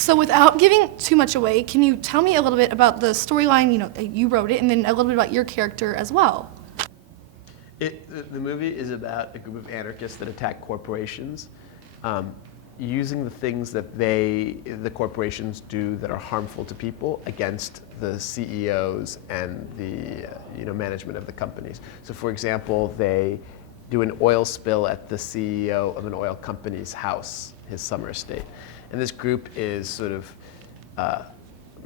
So without giving too much away, can you tell me a little bit about the storyline, you wrote it, and then a little bit about your character as well? The movie is about a group of anarchists that attack corporations, using the things that the corporations do that are harmful to people against the CEOs and the management of the companies. So for example, they do an oil spill at the CEO of an oil company's house, his summer estate. And this group is sort of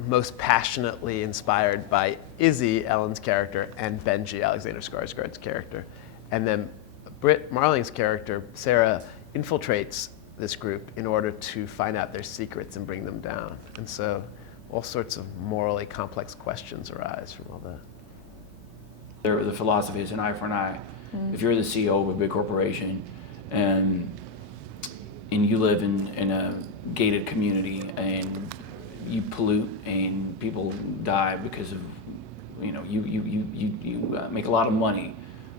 most passionately inspired by Izzy, Ellen's character, and Benji, Alexander Skarsgård's character. And then Brit Marling's character, Sarah, infiltrates this group in order to find out their secrets and bring them down. And so all sorts of morally complex questions arise from all that. The philosophy is an eye for an eye. If you're the CEO of a big corporation and you live in a gated community and you pollute and people die because of, you make a lot of money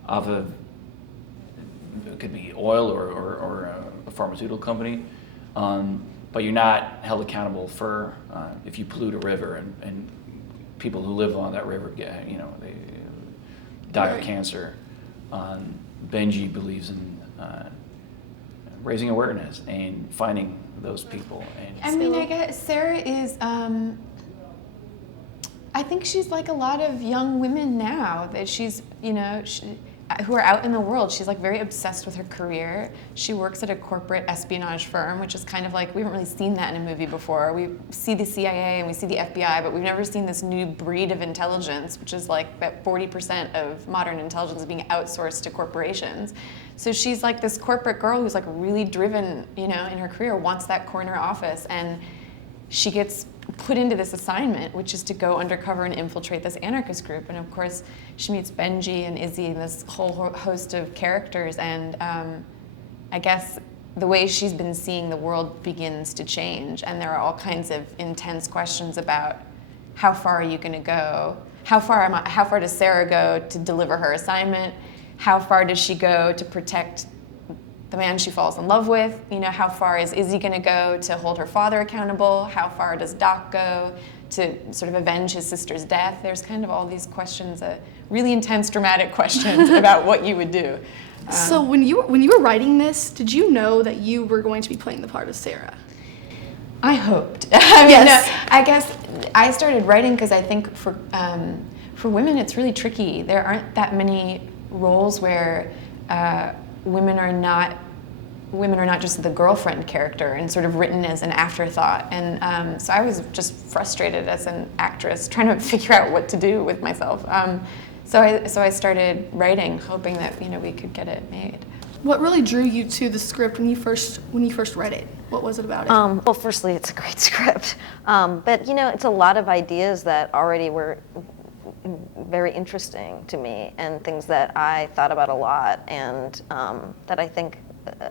off of, it could be oil or a pharmaceutical company, but you're not held accountable for if you pollute a river and people who live along that river they die of cancer. Benji believes in raising awareness and finding those people. And I guess Sarah is, I think she's like a lot of young women now, that she's, who are out in the world. She's like very obsessed with her career. She works at a corporate espionage firm, which is kind of like, we haven't really seen that in a movie before. We see the CIA and we see the FBI, but we've never seen this new breed of intelligence, which is like that 40% of modern intelligence is being outsourced to corporations. So she's like this corporate girl who's like really driven, in her career, wants that corner office, and she gets put into this assignment, which is to go undercover and infiltrate this anarchist group. And of course, she meets Benji and Izzy and this whole host of characters. And I guess the way she's been seeing the world begins to change. And there are all kinds of intense questions about how far are you going to go? How far does Sarah go to deliver her assignment? How far does she go to protect the man she falls in love with? How far is Izzy going to go to hold her father accountable? How far does Doc go to sort of avenge his sister's death? There's kind of all these questions, really intense, dramatic questions about what you would do. So when you were writing this, did you know that you were going to be playing the part of Sarah? I hoped. Yes. I guess I started writing because I think for women it's really tricky. There aren't that many roles where women are not just the girlfriend character and sort of written as an afterthought. And so I was just frustrated as an actress trying to figure out what to do with myself. So I started writing, hoping that we could get it made. What really drew you to the script when you first read it? What was it about it? Well, firstly, it's a great script, but it's a lot of ideas that already were very interesting to me, and things that I thought about a lot, and that I think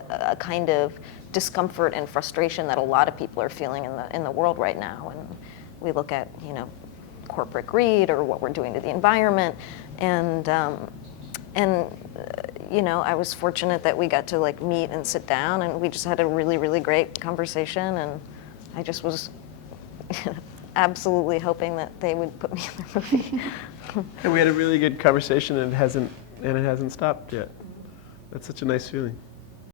a kind of discomfort and frustration that a lot of people are feeling in the world right now. And we look at corporate greed or what we're doing to the environment, and I was fortunate that we got to meet and sit down, and we just had a really, really great conversation, and I just was absolutely hoping that they would put me in the movie. And we had a really good conversation, and it hasn't stopped yet. That's such a nice feeling.